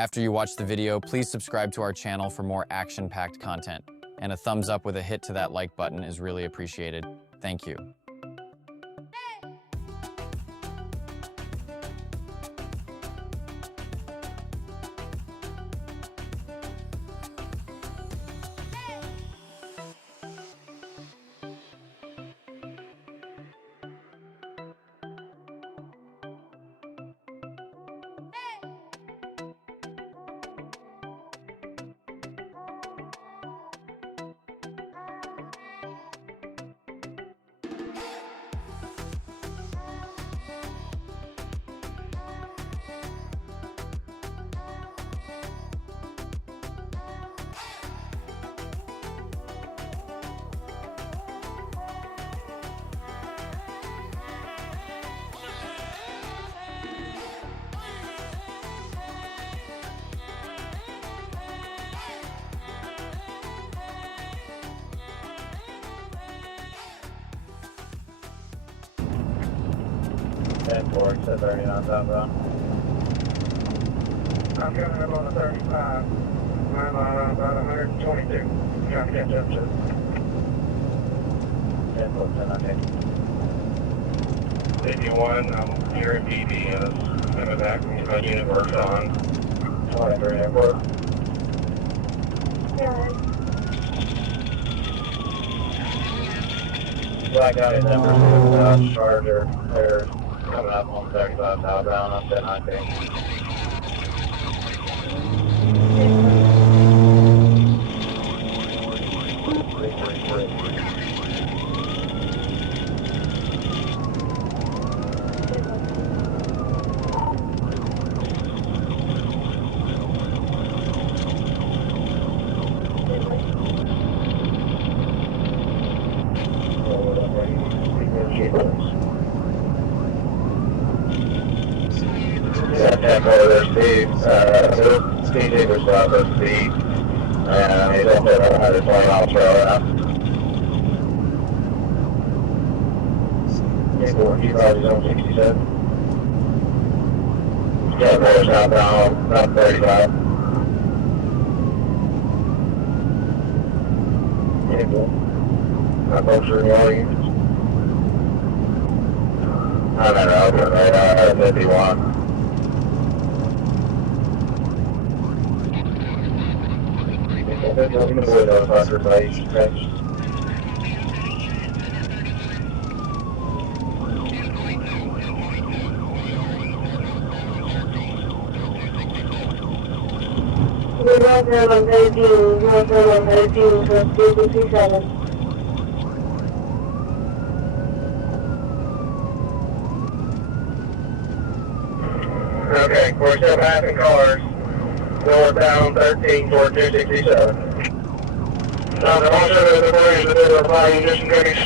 After you watch the video, please subscribe to our channel for more action-packed content. And a thumbs up with a hit to that like button is really appreciated. Thank you. Ten four, said 30 on southbound. I'm coming up on the 35. I'm about 122. Trying to catch up to 10 4, 10 on 8. 51. I'm here at BBS. Coming back from my unit works on. 23 airport. Blackout in Denver, Charger. They're coming up on 35 southbound on 10 on 8. There's Steve, Steve Digger's about this speed, and he's up there at 120 miles per hour now. He's probably zone 67. Yeah, there's southbound, about 35. Yeah, cool. Not closer than all units. I'm at Albert right now, at 51. You can avoid those fuckers by each trench. North 132, North 132, plus 267. Okay, we're still passing cars. Northbound 13 toward 267. Now, the most of the boys that are applying just in case.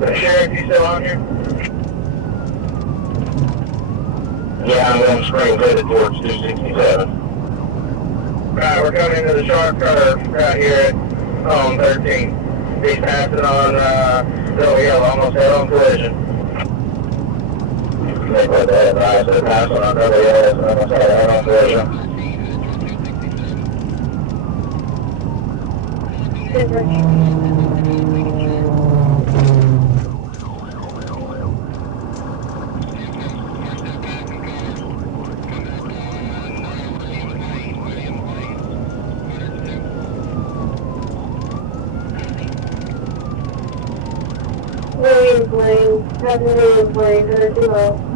The sheriff, you still on here? Yeah, I'm going spring headed towards 267. Right, we're coming into the sharp curve right here at 13. He's passing on Bill Hill, almost head-on collision. They put that advice that passing on Double Hill, almost had a head-on collision. Million planes, 7 million planes, and a 2 low.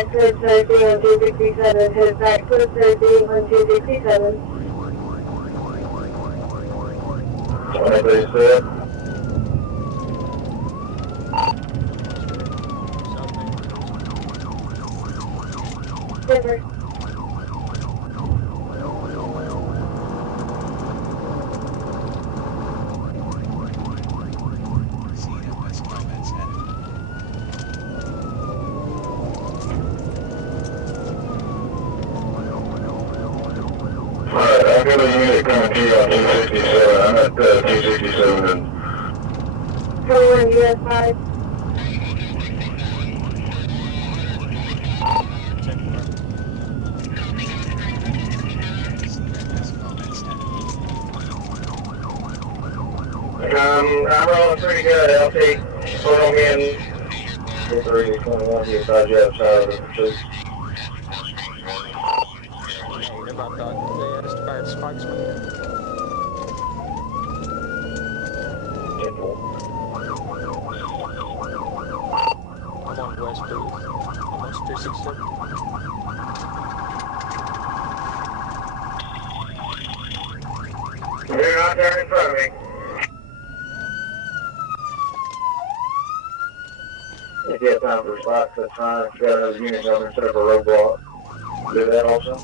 back towards Thursday on 267. Head back towards Thursday on 267. 23 Denver. Alright, I've got a unit coming to you on 267. I'm at 267 and 21 US 5. I'm rolling pretty good, LT. Hold on in. 321, you advise you outside of the pursuit. About that, they just fired spikes from here. 10-4. I'm on West Booth, almost 267. You're not there in front of me. If you have time for spots, that's fine. If you got another unit coming, set up a roadblock. Do that also.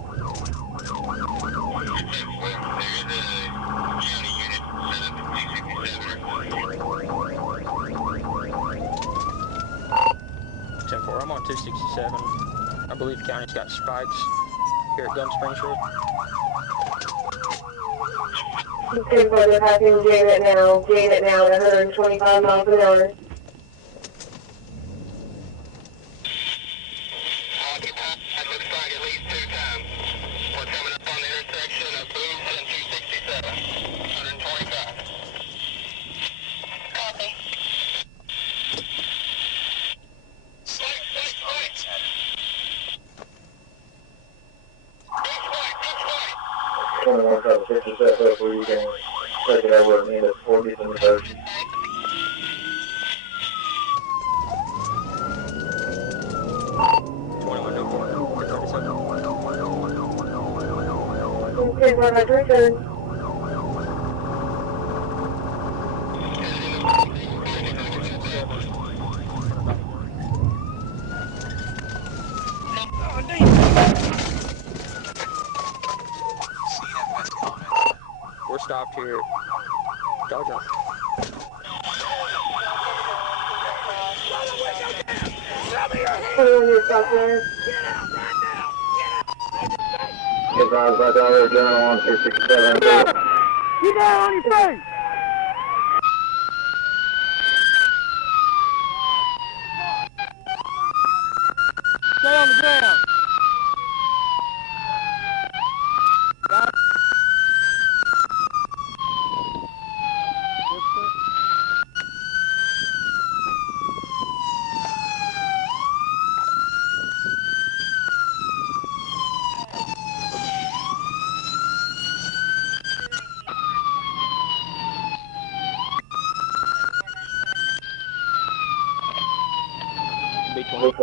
I'm on 267. I believe county's got spikes here at Gum Springs Road. 10 for the passing Janet now at 125 miles an hour. Occupied looks like at least 2 times. We're coming up on the intersection of Booth and 267. 125. Copy. Spike. 21 type of 50 set up where you can take it over and end at 40th and 30th. Okay, for my return. We're stopped here at Dodger. Everyone, you're stopped there. Get guys back out there, General on 267. Get down on your face! Stay on the ground. Got it? B20.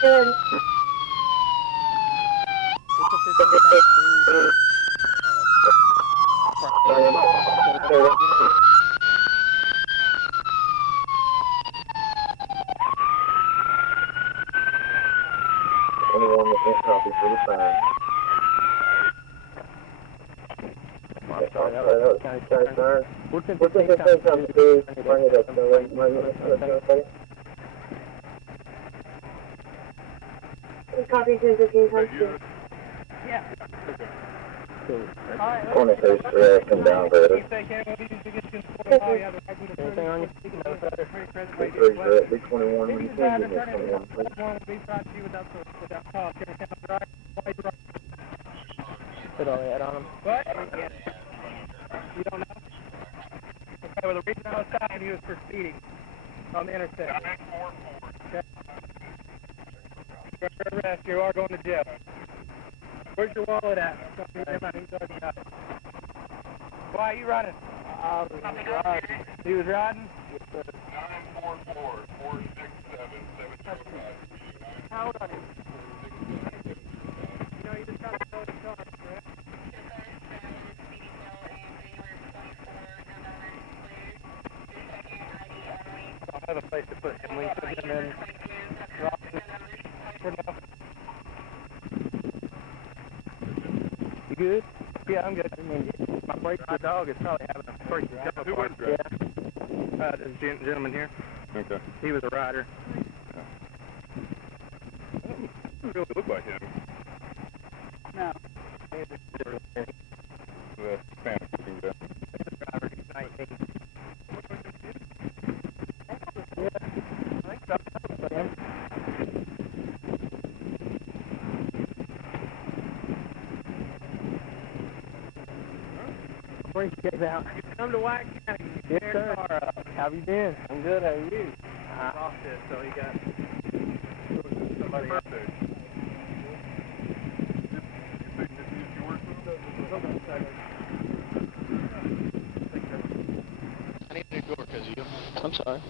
Good. It's a 15 Anyone with this copy for the sign. We're 10 What's the thing come to do? Bring it up. Copy 1015 times 2. Yeah. Corner face, come down there. Anything on you? B21, when you can give me someone, please. Put all that on them. What? You don't know? Okay, well, the reason I was stopping you is for speeding on the intersection. Okay. You're under arrest. You are going to jail. Where's your wallet at? Why are you running? He was riding? Yes, sir. 944-467-725. How old are you? You know, you just got to know the car, correct? I'll have a place to put him. We put him in Robin for now. You good? Yeah, I'm good. My dog is probably having a freaking couple. Who was that? Yeah. This gentleman here. Okay. He was a rider. Doesn't really look like him. No. The Spanish looking guy. He's a driver. He's 19. Yeah. I think so. Bring you guys out. You come to White County. Yes, sir. How have you been? I'm good. How are you? I lost it, so he got somebody else. I need a new door because of you. I'm sorry.